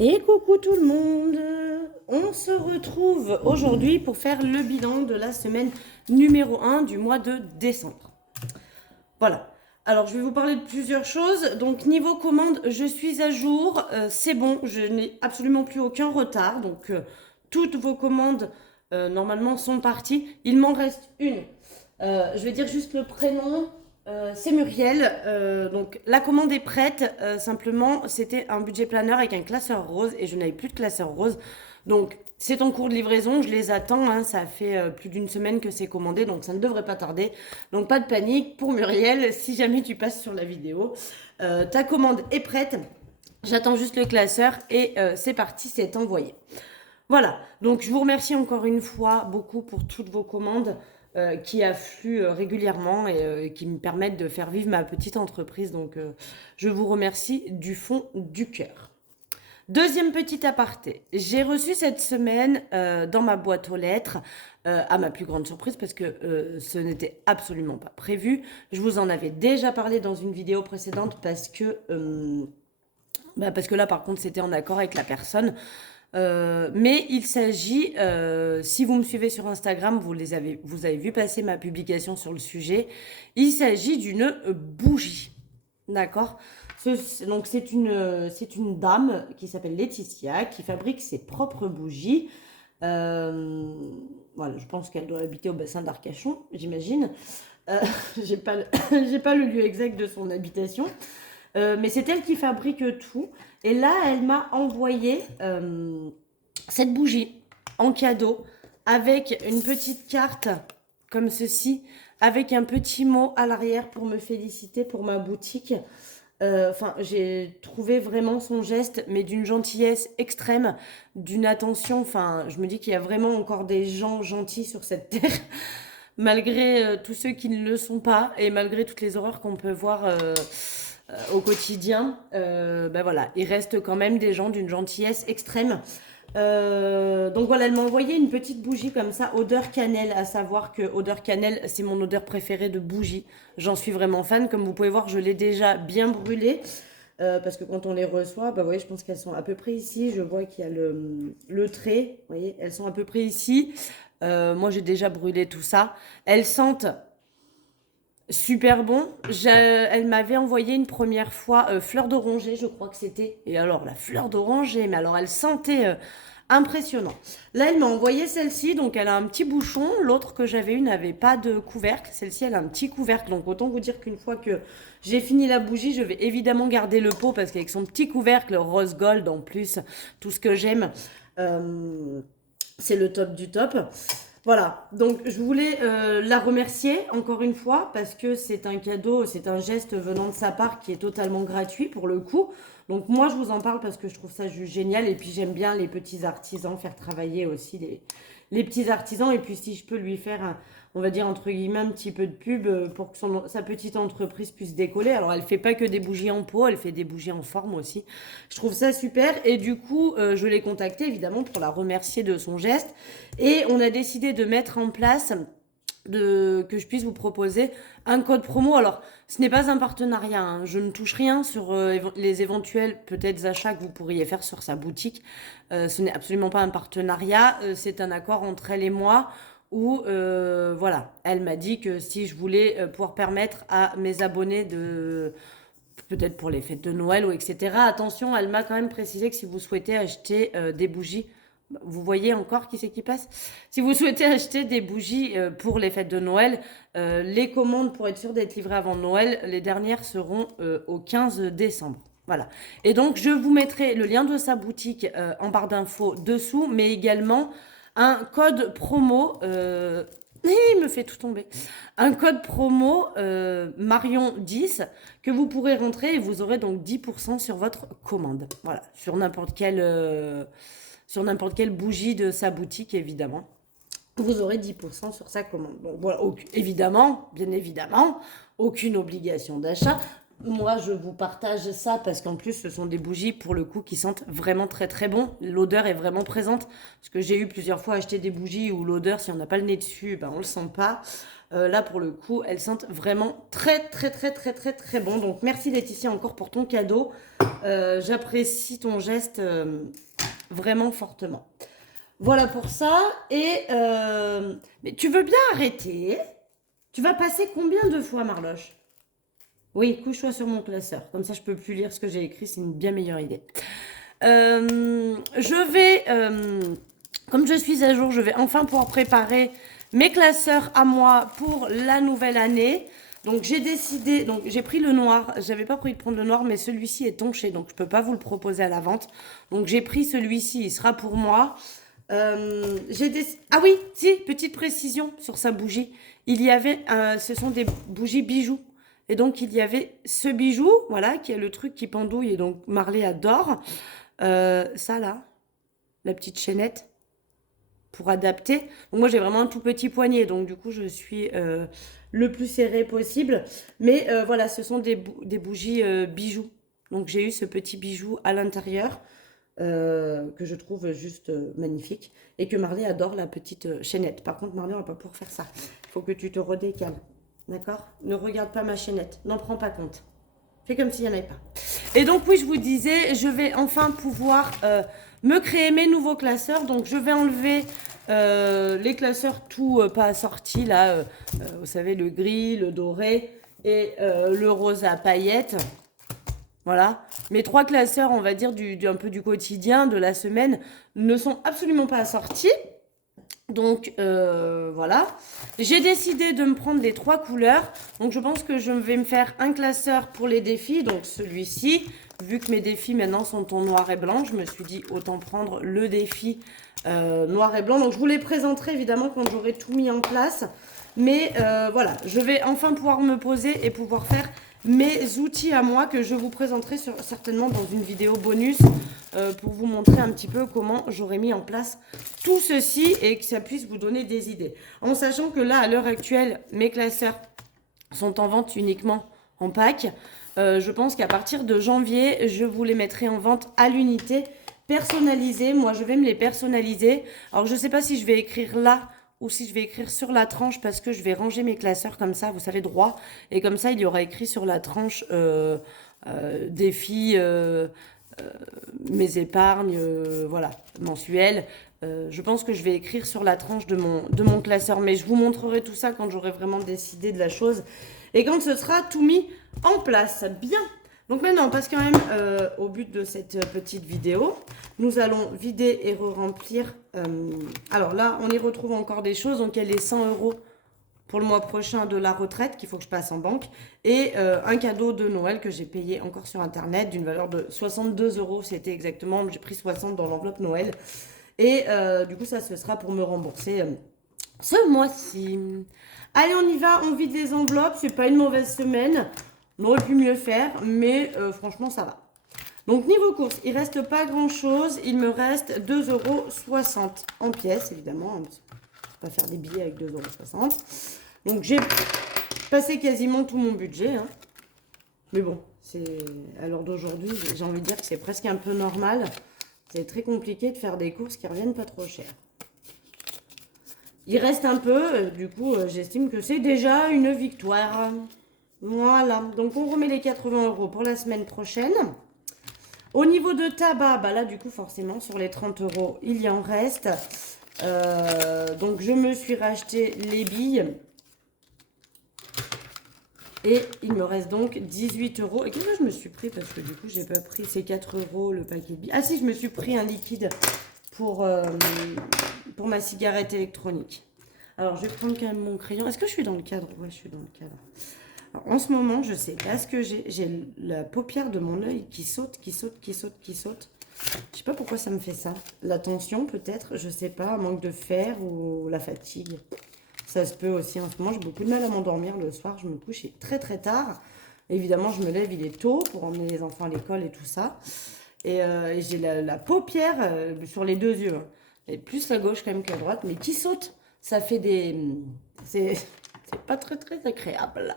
Et coucou tout le monde. On se retrouve aujourd'hui pour faire le bilan de la semaine numéro 1 du mois de décembre. Voilà. Alors, je vais vous parler de plusieurs choses. Donc, niveau commande, je suis à jour. C'est bon, je n'ai absolument plus aucun retard. Donc, toutes vos commandes, normalement, sont parties. Il m'en reste une. Je vais dire juste le prénom. C'est Muriel. Donc, la commande est prête. Simplement, c'était un budget planeur avec un classeur rose et je n'avais plus de classeur rose. Donc, c'est en cours de livraison. Je les attends, hein. Ça fait plus d'une semaine que c'est commandé, donc ça ne devrait pas tarder. Donc, pas de panique pour Muriel. Si jamais tu passes sur la vidéo, ta commande est prête. J'attends juste le classeur et c'est parti, c'est envoyé. Voilà, donc je vous remercie encore une fois beaucoup pour toutes vos commandes qui affluent régulièrement et qui me permettent de faire vivre ma petite entreprise. Donc je vous remercie du fond du cœur. Deuxième petit aparté, j'ai reçu cette semaine dans ma boîte aux lettres, à ma plus grande surprise parce que ce n'était absolument pas prévu. Je vous en avais déjà parlé dans une vidéo précédente parce que là par contre c'était en accord avec la personne. Mais il s'agit, si vous me suivez sur Instagram, vous avez vu passer ma publication sur le sujet. Il s'agit d'une bougie, d'accord? Donc c'est une dame qui s'appelle Laetitia qui fabrique ses propres bougies. Euh, voilà, je pense qu'elle doit habiter au bassin d'Arcachon, j'imagine. Euh, j'ai pas, j'ai pas le lieu exact de son habitation. Mais c'est elle qui fabrique tout. Et là, elle m'a envoyé cette bougie en cadeau avec une petite carte comme ceci, avec un petit mot à l'arrière pour me féliciter pour ma boutique. Enfin, j'ai trouvé vraiment son geste, mais d'une gentillesse extrême, d'une attention. Enfin, je me dis qu'il y a vraiment encore des gens gentils sur cette terre, malgré tous ceux qui ne le sont pas, et malgré toutes les horreurs qu'on peut voir au quotidien. Ben voilà, il reste quand même des gens d'une gentillesse extrême. Donc voilà, elle m'a envoyé une petite bougie comme ça, odeur cannelle, à savoir que odeur cannelle, c'est mon odeur préférée de bougie. J'en suis vraiment fan. Comme vous pouvez voir, je l'ai déjà bien brûlée. Parce que quand on les reçoit, bah, vous voyez, je pense qu'elles sont à peu près ici. Je vois qu'il y a le trait. Vous voyez, elles sont à peu près ici. Moi, j'ai déjà brûlé tout ça. Elles sentent super bon. Elle m'avait envoyé une première fois fleur d'oranger, je crois que c'était. Et alors, la fleur d'oranger, mais alors elle sentait impressionnant. Là, elle m'a envoyé celle-ci, donc elle a un petit bouchon. L'autre que j'avais eu n'avait pas de couvercle. Celle-ci, elle a un petit couvercle. Donc, autant vous dire qu'une fois que j'ai fini la bougie, je vais évidemment garder le pot parce qu'avec son petit couvercle rose gold en plus, tout ce que j'aime, euh, c'est le top du top. Voilà, donc je voulais la remercier encore une fois parce que c'est un cadeau, c'est un geste venant de sa part qui est totalement gratuit pour le coup. Donc moi je vous en parle parce que je trouve ça juste génial et puis j'aime bien les petits artisans, faire travailler aussi les petits artisans et puis si je peux lui faire, on va dire entre guillemets, un petit peu de pub pour que sa petite entreprise puisse décoller. Alors elle fait pas que des bougies en pot, elle fait des bougies en forme aussi. Je trouve ça super et du coup je l'ai contactée évidemment pour la remercier de son geste et on a décidé de mettre en place que je puisse vous proposer un code promo. Alors, ce n'est pas un partenariat, hein. Je ne touche rien sur les éventuels peut-être achats que vous pourriez faire sur sa boutique. Ce n'est absolument pas un partenariat, c'est un accord entre elle et moi où, voilà, elle m'a dit que si je voulais pouvoir permettre à mes abonnés de peut-être pour les fêtes de Noël ou etc. Attention, elle m'a quand même précisé que si vous souhaitez acheter des bougies, vous voyez encore qui c'est qui passe. Si vous souhaitez acheter des bougies pour les fêtes de Noël, les commandes pour être sûr d'être livrées avant Noël, les dernières seront au 15 décembre. Voilà. Et donc, je vous mettrai le lien de sa boutique en barre d'infos dessous, mais également un code promo. Il me fait tout tomber. Un code promo Marion10 que vous pourrez rentrer et vous aurez donc 10% sur votre commande. Voilà. Sur n'importe quelle bougie de sa boutique, évidemment. Vous aurez 10% sur sa commande. Donc voilà, évidemment, bien évidemment, aucune obligation d'achat. Moi, je vous partage ça parce qu'en plus, ce sont des bougies, pour le coup, qui sentent vraiment très très bon. L'odeur est vraiment présente. Parce que j'ai eu plusieurs fois acheté des bougies où l'odeur, si on n'a pas le nez dessus, ben, on le sent pas. Là, pour le coup, elles sentent vraiment très très très très très très bon. Donc, merci Laetitia encore pour ton cadeau. J'apprécie ton geste vraiment fortement. Voilà pour ça. Mais tu veux bien arrêter? Tu vas passer combien de fois, Marloche? Oui, couche-toi sur mon classeur. Comme ça, je peux plus lire ce que j'ai écrit. C'est une bien meilleure idée. Je vais, comme je suis à jour, je vais enfin pouvoir préparer mes classeurs à moi pour la nouvelle année. Donc j'ai décidé, donc j'ai pris le noir. J'avais pas prévu de prendre le noir, mais celui-ci est tonché, donc je peux pas vous le proposer à la vente. Donc j'ai pris celui-ci, il sera pour moi. Ah oui, si, petite précision sur sa bougie. Il y avait, ce sont des bougies bijoux. Et donc il y avait ce bijou, voilà, qui est le truc qui pendouille et donc Marley adore. Ça là, la petite chaînette pour adapter. Donc moi j'ai vraiment un tout petit poignet, donc du coup je suis le plus serré possible. Mais voilà, ce sont des bougies bijoux. Donc j'ai eu ce petit bijou à l'intérieur que je trouve juste magnifique et que Marley adore, la petite chaînette. Par contre Marley on va pas pouvoir faire ça. Il faut que tu te redécales. D'accord? Ne regarde pas ma chaînette, n'en prends pas compte. Fais comme s'il n'y en avait pas. Et donc oui, je vous disais, je vais enfin pouvoir me créer mes nouveaux classeurs. Donc je vais enlever les classeurs tout pas assortis là. Vous savez, le gris, le doré et le rose à paillettes. Voilà. Mes 3 classeurs, on va dire, un peu du quotidien, de la semaine, ne sont absolument pas assortis. Donc voilà, j'ai décidé de me prendre les 3 couleurs. Donc je pense que je vais me faire un classeur pour les défis, donc celui-ci. Vu que mes défis maintenant sont en noir et blanc, je me suis dit autant prendre le défi noir et blanc. Donc je vous les présenterai évidemment quand j'aurai tout mis en place. Mais voilà, je vais enfin pouvoir me poser et pouvoir faire mes outils à moi que je vous présenterai certainement dans une vidéo bonus pour vous montrer un petit peu comment j'aurais mis en place tout ceci et que ça puisse vous donner des idées. En sachant que là, à l'heure actuelle, mes classeurs sont en vente uniquement en pack. Je pense qu'à partir de janvier, je vous les mettrai en vente à l'unité personnalisée. Moi, je vais me les personnaliser. Alors, je ne sais pas si je vais écrire là ou si je vais écrire sur la tranche parce que je vais ranger mes classeurs comme ça, vous savez, droit. Et comme ça, il y aura écrit sur la tranche défi, mes épargnes, voilà, mensuelles. Je pense que je vais écrire sur la tranche de mon classeur, mais je vous montrerai tout ça quand j'aurai vraiment décidé de la chose et quand ce sera tout mis en place. Bien. Donc maintenant, on passe quand même au but de cette petite vidéo. Nous allons vider et re-remplir. Alors là, on y retrouve encore des choses. Donc, il y a les 100 € pour le mois prochain de la retraite qu'il faut que je passe en banque. Et un cadeau de Noël que j'ai payé encore sur Internet d'une valeur de 62 €. C'était exactement, j'ai pris 60 dans l'enveloppe Noël. Et du coup, ça, ce sera pour me rembourser ce mois-ci. Allez, on y va, on vide les enveloppes. C'est pas une mauvaise semaine. On aurait pu mieux faire, mais franchement, ça va. Donc, niveau course, il reste pas grand-chose. Il me reste 2,60 € en pièces, évidemment. On ne va pas faire des billets avec 2,60 €. Donc, j'ai passé quasiment tout mon budget. Hein. Mais bon, à l'heure d'aujourd'hui, j'ai envie de dire que c'est presque un peu normal. C'est très compliqué de faire des courses qui reviennent pas trop cher. Il reste un peu, du coup, j'estime que c'est déjà une victoire. Voilà, donc on remet les 80 € pour la semaine prochaine. Au niveau de tabac, bah là, du coup, forcément, sur les 30 €, il y en reste. Donc, je me suis racheté les billes. Et il me reste donc 18 €. Et qu'est-ce que je me suis pris? Parce que du coup, j'ai pas pris ces 4 € le paquet de billes. Ah si, je me suis pris un liquide pour ma cigarette électronique. Alors, je vais prendre quand même mon crayon. Est-ce que je suis dans le cadre? Ouais, je suis dans le cadre. Alors, en ce moment, je sais pas ce que j'ai. J'ai la paupière de mon œil qui saute, qui saute, qui saute, qui saute. Je sais pas pourquoi ça me fait ça. La tension, peut-être, je sais pas, manque de fer ou la fatigue. Ça se peut aussi. En ce moment, j'ai beaucoup de mal à m'endormir le soir. Je me couche très très tard. Évidemment, je me lève, il est tôt pour emmener les enfants à l'école et tout ça. Et j'ai la paupière sur les 2 yeux. Hein. Et plus à gauche quand même qu'à droite, mais qui saute. Ça fait des... C'est pas très très agréable.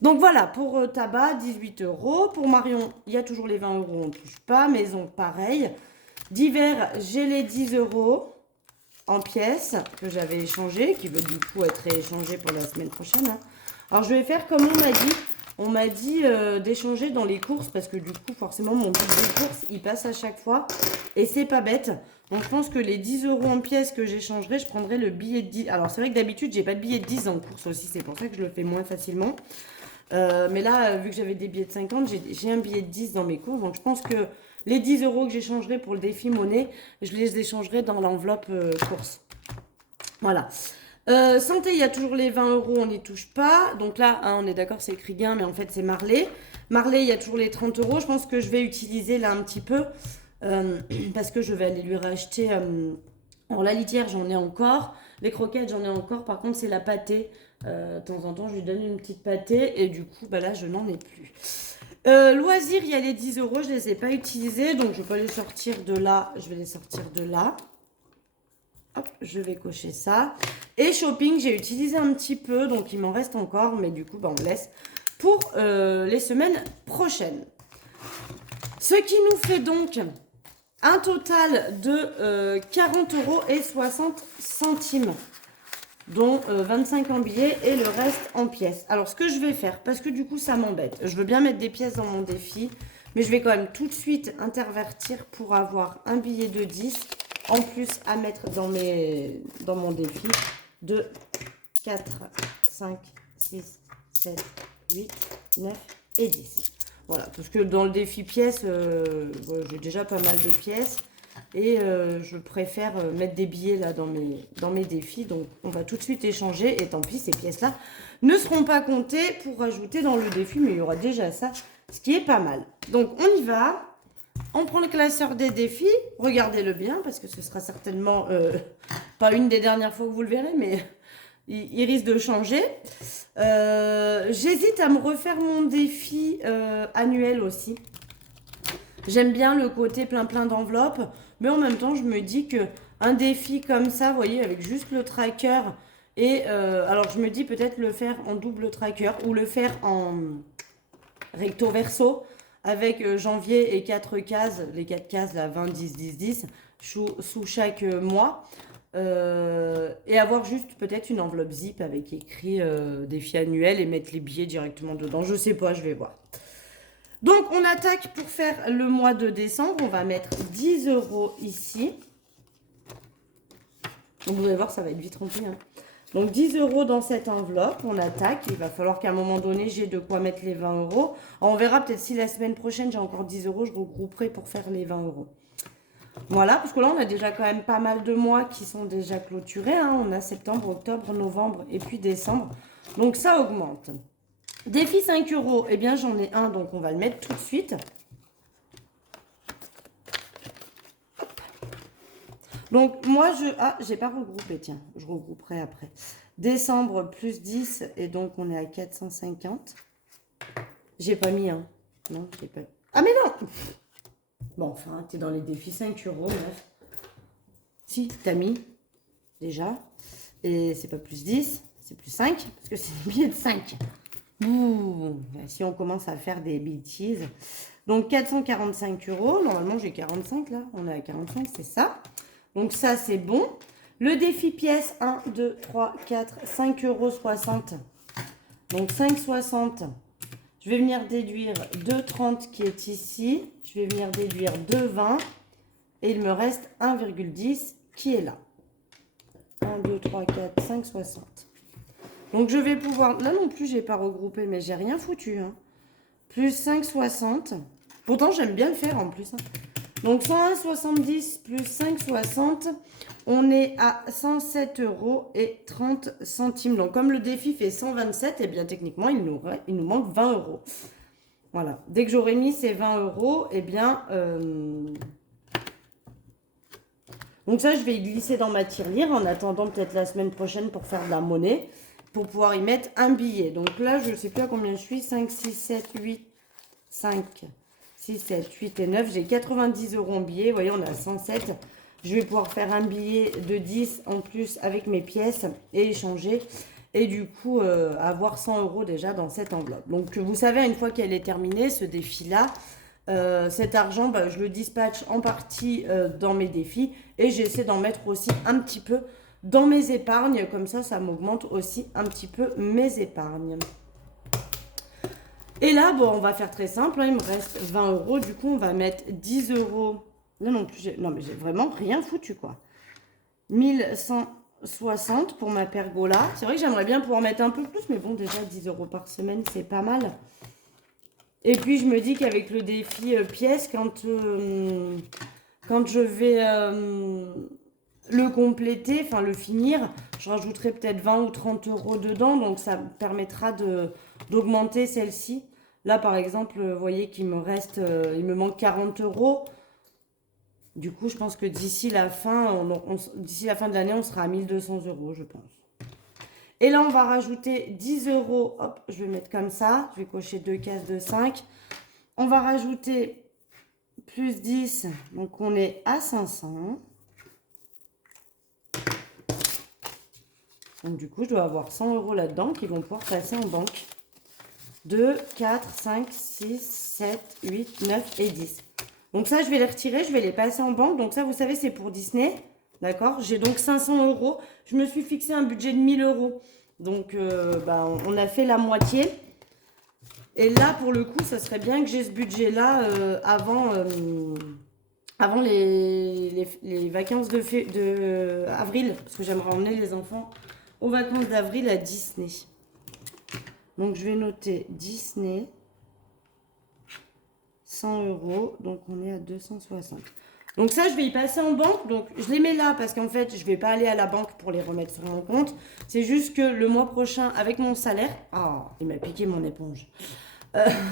Donc voilà, pour tabac, 18 euros. Pour Marion, il y a toujours les 20 euros, on ne touche pas. Maison, pareil. Divers, j'ai les 10 euros en pièces que j'avais échangé, qui veut du coup être rééchangé pour la semaine prochaine. Hein. Alors je vais faire comme on m'a dit. On m'a dit d'échanger dans les courses parce que du coup, forcément, mon budget de course, il passe à chaque fois. Et c'est pas bête. Donc je pense que les 10 euros en pièces que j'échangerai, je prendrai le billet de 10. Alors c'est vrai que d'habitude, j'ai pas de billet de 10 en course aussi. C'est pour ça que je le fais moins facilement. Mais là, vu que j'avais des billets de 50, j'ai un billet de 10 dans mes courses. Donc je pense que les 10 euros que j'échangerai pour le défi monnaie, je les échangerai dans l'enveloppe course. Voilà. Santé, il y a toujours les 20 euros, on n'y touche pas. Donc là, hein, on est d'accord, c'est écrit gain, mais en fait, c'est Marley. Marley, il y a toujours les 30 euros. Je pense que je vais utiliser là un petit peu parce que je vais aller lui racheter. Alors, la litière, j'en ai encore. Les croquettes, j'en ai encore. Par contre, c'est la pâtée. De temps en temps, je lui donne une petite pâtée et du coup, bah là, je n'en ai plus. Loisirs, il y a les 10 euros, je ne les ai pas utilisés, donc je vais pas les sortir de là, je vais les sortir de là. Hop, je vais cocher ça. Et shopping, j'ai utilisé un petit peu, donc il m'en reste encore, mais du coup, bah, on laisse pour les semaines prochaines. Ce qui nous fait donc un total de 40 euros et 60 centimes, dont 25 en billets et le reste en pièces. Alors, ce que je vais faire, parce que du coup, ça m'embête, je veux bien mettre des pièces dans mon défi, mais je vais quand même tout de suite intervertir pour avoir un billet de 10 en plus à mettre dans mon défi de 4, 5, 6, 7, 8, 9 et 10. Voilà, parce que dans le défi pièces, j'ai déjà pas mal de pièces. Et je préfère mettre des billets là dans mes défis. Donc on va tout de suite échanger. Et tant pis, ces pièces-là ne seront pas comptées pour rajouter dans le défi. Mais il y aura déjà ça, ce qui est pas mal. Donc on y va. On prend le classeur des défis. Regardez-le bien parce que ce sera certainement pas une des dernières fois que vous le verrez. Mais il risque de changer. J'hésite à me refaire mon défi annuel aussi. J'aime bien le côté plein d'enveloppes, mais en même temps, je me dis que un défi comme ça, vous voyez, avec juste le tracker, et alors je me dis peut-être le faire en double tracker ou le faire en recto verso avec janvier et 4 cases, les 4 cases, là, 20, 10, 10, 10, sous chaque mois. Et avoir juste peut-être une enveloppe zip avec écrit défi annuel et mettre les billets directement dedans. Je sais pas, je vais voir. Donc, on attaque pour faire le mois de décembre. On va mettre 10 euros ici. Donc, vous allez voir, ça va être vite rempli. Hein. Donc, 10 euros dans cette enveloppe. On attaque. Il va falloir qu'à un moment donné, j'ai de quoi mettre les 20 euros. Alors, on verra peut-être si la semaine prochaine, j'ai encore 10 euros. Je regrouperai pour faire les 20 euros. Voilà, parce que là, on a déjà quand même pas mal de mois qui sont déjà clôturés. Hein. On a septembre, octobre, novembre et puis décembre. Donc, ça augmente. Défi 5 euros, eh bien j'en ai un, donc on va le mettre tout de suite. Donc moi, j'ai pas regroupé, tiens, je regrouperai après. Décembre plus 10, et donc on est à 450. J'ai pas mis un. Non, j'ai pas. Ah mais non. Bon, enfin, t'es dans les défis 5 euros, meuf. Si, t'as mis, déjà. Et c'est pas plus 10, c'est plus 5, parce que c'est des billets de 5. Ouh, si on commence à faire des bêtises. Donc 445 euros. Normalement, j'ai 45 là. On est à 45, c'est ça. Donc ça, c'est bon. Le défi pièce 1, 2, 3, 4, 5,60 euros. Donc 5,60. Je vais venir déduire 2,30 qui est ici. Je vais venir déduire 2,20. Et il me reste 1,10 qui est là. 1, 2, 3, 4, 5,60. Donc, je vais pouvoir... Là non plus, j'ai pas regroupé, mais j'ai rien foutu. Hein. Plus 5,60. Pourtant, j'aime bien le faire en plus. Hein. Donc, 101,70 plus 5,60. On est à 107 euros et 30 centimes. Donc, comme le défi fait 127, eh bien, techniquement, il nous manque 20 euros. Voilà. Dès que j'aurai mis ces 20 euros, eh bien... Donc, ça, je vais y glisser dans ma tirelire en attendant peut-être la semaine prochaine pour faire de la monnaie. Pour pouvoir y mettre un billet. Donc là, je ne sais plus à combien je suis. 5, 6, 7, 8, 5, 6, 7, 8 et 9. J'ai 90 euros en billet. Vous voyez, on a 107. Je vais pouvoir faire un billet de 10 en plus avec mes pièces et échanger. et du coup avoir 100 euros déjà dans cette enveloppe. Donc vous savez, une fois qu'elle est terminée, ce défi-là, cet argent, bah, je le dispatche en partie dans mes défis et j'essaie d'en mettre aussi un petit peu dans mes épargnes. Comme ça m'augmente aussi un petit peu mes épargnes. Et là, bon, on va faire très simple, hein, il me reste 20 euros. Du coup, on va mettre 10 euros. Non, mais j'ai vraiment rien foutu, quoi. 1160 pour ma pergola. C'est vrai que j'aimerais bien pouvoir mettre un peu plus, mais bon, déjà 10 euros par semaine, c'est pas mal. Et puis, je me dis qu'avec le défi pièce, quand je vais le compléter, enfin le finir, je rajouterai peut-être 20 ou 30 euros dedans, donc ça me permettra d'augmenter celle-ci. Là, par exemple, vous voyez qu'il me reste, il me manque 40 euros. Du coup, je pense que d'ici la fin, d'ici la fin de l'année, on sera à 1200 euros, je pense. Et là, on va rajouter 10 euros. Hop, je vais mettre comme ça. Je vais cocher 2 cases de 5. On va rajouter plus 10. Donc, on est à 500. Donc, du coup, je dois avoir 100 euros là-dedans qui vont pouvoir passer en banque. 2, 4, 5, 6, 7, 8, 9 et 10. Donc ça, je vais les retirer, je vais les passer en banque. Donc ça, vous savez, c'est pour Disney. D'accord? J'ai donc 500 euros. Je me suis fixé un budget de 1000 euros. Donc, on a fait la moitié. Et là, pour le coup, ça serait bien que j'ai ce budget-là avant les vacances de avril. Parce que j'aimerais emmener les enfants aux vacances d'avril à Disney. Donc, je vais noter Disney. 100 euros, donc on est à 260. Donc ça, je vais y passer en banque. Donc je les mets là parce qu'en fait, je ne vais pas aller à la banque pour les remettre sur mon compte. C'est juste que le mois prochain, avec mon salaire... Oh, il m'a piqué mon éponge.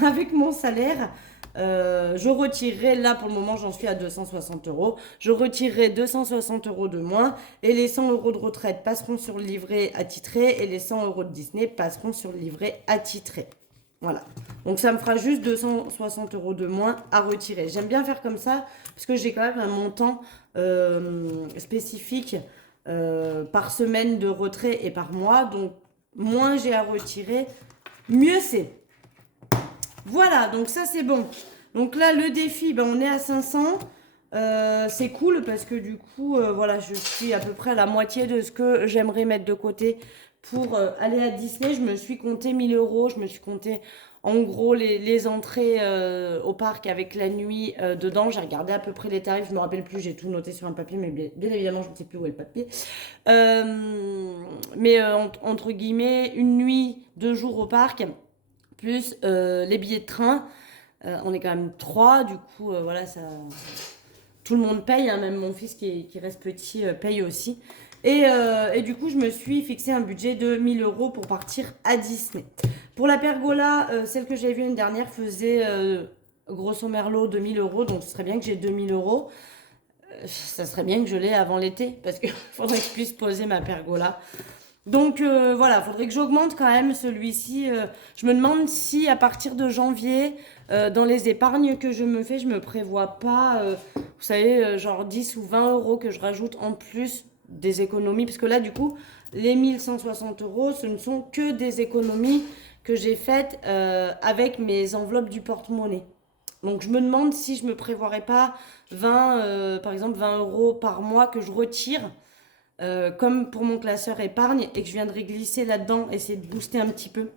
Avec mon salaire, je retirerai, là pour le moment, j'en suis à 260 euros. Je retirerai 260 euros de moins et les 100 euros de retraite passeront sur le livret attitré et les 100 euros de Disney passeront sur le livret attitré. Voilà. Donc ça me fera juste 260 euros de moins à retirer. J'aime bien faire comme ça parce que j'ai quand même un montant spécifique par semaine de retrait et par mois. Donc moins j'ai à retirer, mieux c'est. Voilà, donc ça c'est bon. Donc là le défi, on est à 500. C'est cool parce que du coup, voilà, je suis à peu près à la moitié de ce que j'aimerais mettre de côté pour aller à Disney. Je me suis compté 1000 euros. Je me suis compté en gros les entrées au parc avec la nuit dedans. J'ai regardé à peu près les tarifs. Je me rappelle plus. J'ai tout noté sur un papier, mais bien évidemment, je ne sais plus où est le papier. Entre guillemets, une nuit, 2 jours au parc, plus les billets de train. On est quand même 3. Du coup, voilà, ça... Tout le monde paye, hein, même mon fils qui reste petit paye aussi. Et du coup, je me suis fixé un budget de 1000 euros pour partir à Disney. Pour la pergola, celle que j'avais vue l'année dernière faisait grosso merlot 2000 euros. Donc, ce serait bien que j'ai 2000 euros. Ça serait bien que je l'ai avant l'été parce qu'il faudrait que je puisse poser ma pergola. Donc voilà, il faudrait que j'augmente quand même celui-ci. Je me demande si à partir de janvier, dans les épargnes que je me fais, je me prévois pas, vous savez, genre 10 ou 20 euros que je rajoute en plus des économies. Parce que là, du coup, les 1160 euros, ce ne sont que des économies que j'ai faites avec mes enveloppes du porte-monnaie. Donc je me demande si je me prévoirais pas 20, par exemple 20 euros par mois que je retire. Comme pour mon classeur épargne et que je viendrai glisser là-dedans, essayer de booster un petit peu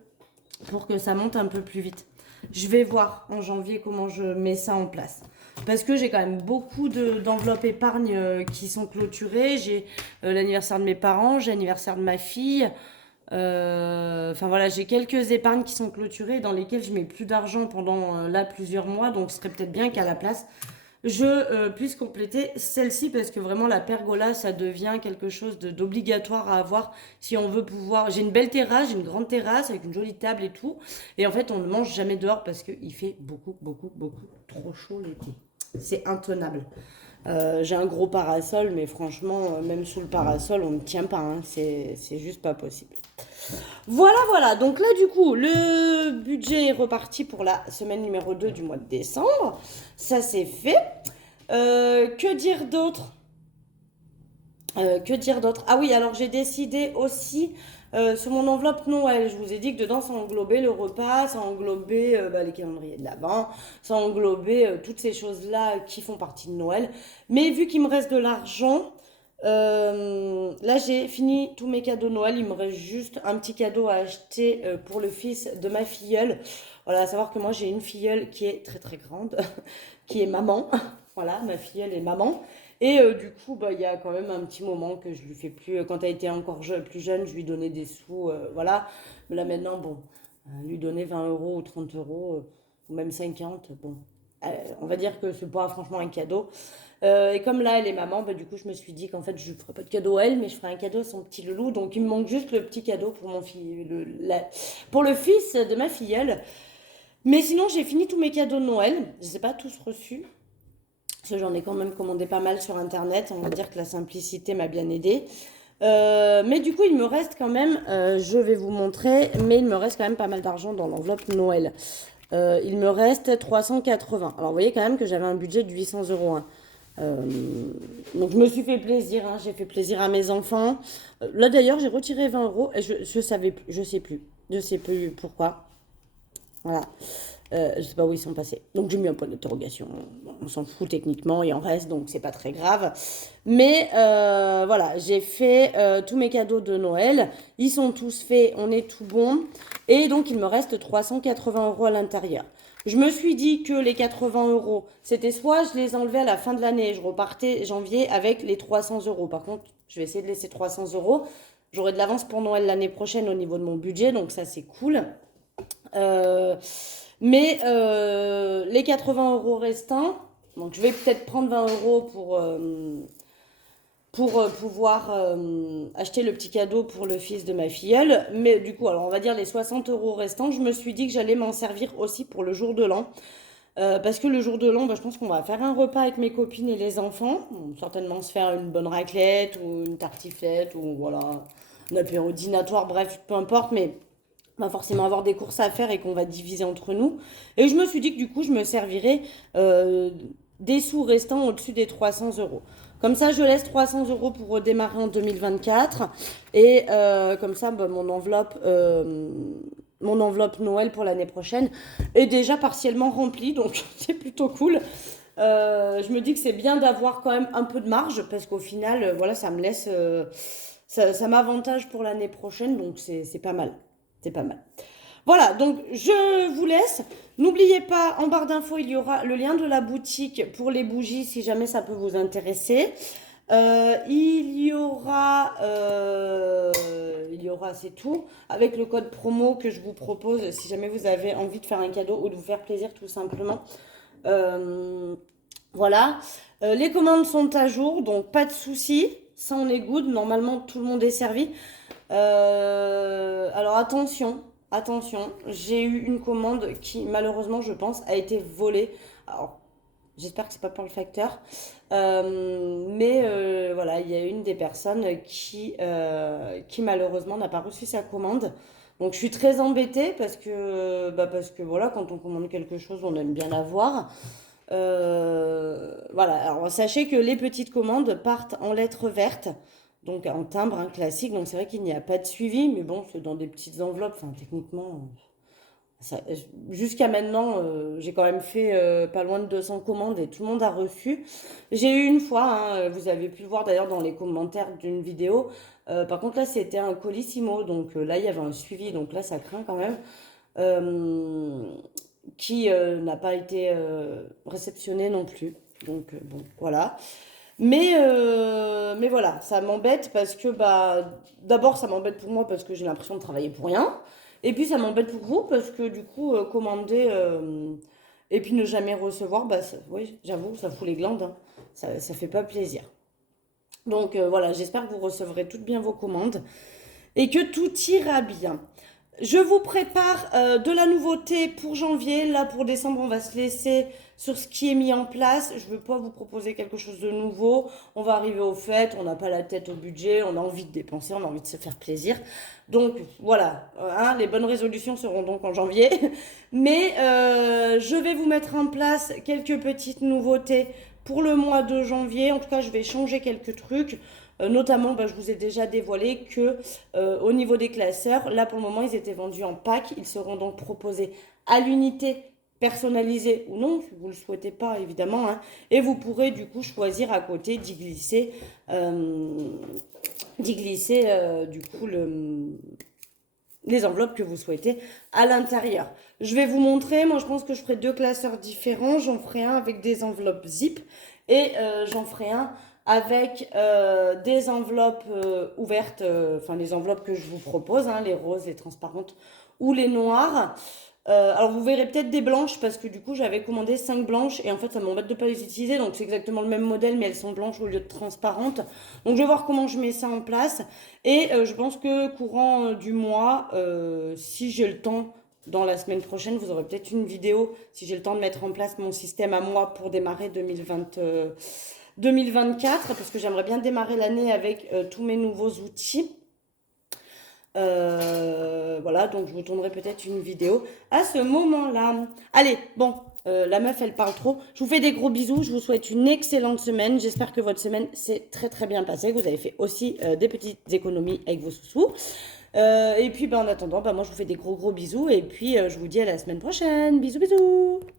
pour que ça monte un peu plus vite. Je vais voir en janvier comment je mets ça en place. Parce que j'ai quand même beaucoup d'enveloppes épargne qui sont clôturées. J'ai l'anniversaire de mes parents, j'ai l'anniversaire de ma fille. Enfin voilà, j'ai quelques épargnes qui sont clôturées dans lesquelles je mets plus d'argent pendant là plusieurs mois. Donc ce serait peut-être bien qu'à la place, je puisse compléter celle-ci parce que vraiment la pergola ça devient quelque chose d'obligatoire à avoir si on veut pouvoir. J'ai une belle terrasse, j'ai une grande terrasse avec une jolie table et tout, et en fait on ne mange jamais dehors parce qu'il fait beaucoup trop chaud l'été, c'est intenable. J'ai un gros parasol mais franchement même sous le parasol on ne tient pas, hein. C'est juste pas possible. Voilà, donc là du coup le budget est reparti pour la semaine numéro 2 du mois de décembre, ça c'est fait. Que dire d'autre? Ah oui, alors j'ai décidé aussi Sur mon enveloppe Noël, je vous ai dit que dedans, ça englobait le repas, ça englobait les calendriers de l'Avent, ça englobait toutes ces choses-là qui font partie de Noël. Mais vu qu'il me reste de l'argent, là j'ai fini tous mes cadeaux Noël. Il me reste juste un petit cadeau à acheter pour le fils de ma filleule. Voilà, à savoir que moi j'ai une filleule qui est très très grande, qui est maman. Voilà, ma filleule est maman. Et du coup, il y a quand même un petit moment que je lui fais plus. Quand elle était encore plus jeune, je lui donnais des sous, voilà. Mais là maintenant, bon, lui donner 20 euros ou 30 euros, ou même 50, bon, on va dire que c'est pas franchement un cadeau. Et comme là, elle est maman, du coup, je me suis dit qu'en fait, je ne ferai pas de cadeau à elle, mais je ferai un cadeau à son petit loulou. Donc, il me manque juste le petit cadeau pour pour le fils de ma filleule. Mais sinon, j'ai fini tous mes cadeaux de Noël. Je ne les ai pas tous reçus. Parce que j'en ai quand même commandé pas mal sur Internet. On va dire que la simplicité m'a bien aidée. Mais du coup, il me reste quand même, je vais vous montrer, mais il me reste quand même pas mal d'argent dans l'enveloppe Noël. Il me reste 380. Alors, vous voyez quand même que j'avais un budget de 800 euros. Hein. Donc, je me suis fait plaisir. Hein. J'ai fait plaisir à mes enfants. Là, d'ailleurs, j'ai retiré 20 euros et je savais plus, je sais plus. Je sais plus pourquoi. Voilà. Je sais pas où ils sont passés. Donc j'ai mis un point d'interrogation. Bon, on s'en fout techniquement, il en reste, donc c'est pas très grave. Mais voilà, j'ai fait tous mes cadeaux de Noël. Ils sont tous faits, on est tout bon. Et donc il me reste 380 euros à l'intérieur. Je me suis dit que les 80 euros, c'était soit je les enlevais à la fin de l'année, je repartais janvier avec les 300 euros. Par contre, je vais essayer de laisser 300 euros. J'aurai de l'avance pour Noël l'année prochaine au niveau de mon budget, donc ça c'est cool. Mais les 80 euros restants, donc je vais peut-être prendre 20 euros pour pouvoir acheter le petit cadeau pour le fils de ma filleule. Mais du coup, alors on va dire les 60 euros restants, je me suis dit que j'allais m'en servir aussi pour le jour de l'an. Parce que le jour de l'an, je pense qu'on va faire un repas avec mes copines et les enfants. On va certainement se faire une bonne raclette ou une tartiflette ou voilà, un apéro dînatoire, bref, peu importe, mais on va forcément avoir des courses à faire et qu'on va diviser entre nous. Et je me suis dit que du coup, je me servirais des sous restants au-dessus des 300 euros. Comme ça, je laisse 300 euros pour redémarrer en 2024. Et comme ça, mon enveloppe Noël pour l'année prochaine est déjà partiellement remplie. Donc, c'est plutôt cool. Je me dis que c'est bien d'avoir quand même un peu de marge parce qu'au final, voilà, ça me laisse... ça m'avantage pour l'année prochaine. Donc, c'est pas mal. C'est pas mal. Voilà, donc je vous laisse. N'oubliez pas, en barre d'infos, il y aura le lien de la boutique pour les bougies si jamais ça peut vous intéresser. Il y aura, c'est tout, avec le code promo que je vous propose si jamais vous avez envie de faire un cadeau ou de vous faire plaisir tout simplement. Voilà. Les commandes sont à jour, donc pas de soucis. Ça, on est good. Normalement, tout le monde est servi. Alors attention, j'ai eu une commande qui malheureusement je pense a été volée. Alors j'espère que c'est pas par le facteur, mais voilà, il y a une des personnes qui malheureusement n'a pas reçu sa commande. Donc je suis très embêtée parce que voilà, quand on commande quelque chose, on aime bien l'avoir. Voilà, alors sachez que les petites commandes partent en lettres vertes. Donc en timbre classique, donc c'est vrai qu'il n'y a pas de suivi, mais bon, c'est dans des petites enveloppes, enfin techniquement, jusqu'à maintenant, j'ai quand même fait pas loin de 200 commandes et tout le monde a reçu. J'ai eu une fois, hein, vous avez pu le voir d'ailleurs dans les commentaires d'une vidéo, par contre là c'était un colissimo, donc là il y avait un suivi, donc là ça craint quand même, euh, qui n'a pas été réceptionné non plus. Donc bon, voilà. Mais voilà, ça m'embête parce que d'abord ça m'embête pour moi parce que j'ai l'impression de travailler pour rien. Et puis ça m'embête pour vous parce que du coup, commander et puis ne jamais recevoir, oui, j'avoue, ça fout les glandes. Hein. Ça fait pas plaisir. Donc voilà, j'espère que vous recevrez toutes bien vos commandes et que tout ira bien. Je vous prépare de la nouveauté pour janvier. Là, pour décembre, on va se laisser sur ce qui est mis en place. Je ne veux pas vous proposer quelque chose de nouveau. On va arriver aux fêtes, on n'a pas la tête au budget, on a envie de dépenser, on a envie de se faire plaisir. Donc voilà, hein, les bonnes résolutions seront donc en janvier. Mais je vais vous mettre en place quelques petites nouveautés pour le mois de janvier. En tout cas, je vais changer quelques trucs. Notamment, bah, je vous ai déjà dévoilé que au niveau des classeurs, là pour le moment, ils étaient vendus en pack. Ils seront donc proposés à l'unité, personnalisée ou non, si vous ne le souhaitez pas évidemment, hein. Et vous pourrez du coup choisir à côté euh, d'y glisser du coup les enveloppes que vous souhaitez à l'intérieur. Je vais vous montrer, moi je pense que je ferai deux classeurs différents. J'en ferai un avec des enveloppes zip et j'en ferai un avec des enveloppes ouvertes, enfin les enveloppes que je vous propose, hein, les roses, les transparentes ou les noires. Alors vous verrez peut-être des blanches parce que du coup j'avais commandé 5 blanches et en fait ça m'embête de ne pas les utiliser, donc c'est exactement le même modèle mais elles sont blanches au lieu de transparentes. Donc je vais voir comment je mets ça en place et je pense que courant du mois, si j'ai le temps, dans la semaine prochaine, vous aurez peut-être une vidéo si j'ai le temps de mettre en place mon système à moi pour démarrer 2024 parce que j'aimerais bien démarrer l'année avec tous mes nouveaux outils. Voilà, donc je vous tournerai peut-être une vidéo à ce moment-là. Allez, bon, la meuf, elle parle trop. Je vous fais des gros bisous. Je vous souhaite une excellente semaine. J'espère que votre semaine s'est très très bien passée, que vous avez fait aussi des petites économies avec vos sous. Et puis, ben, en attendant, ben, moi, je vous fais des gros gros bisous. Et puis, je vous dis à la semaine prochaine. Bisous, bisous.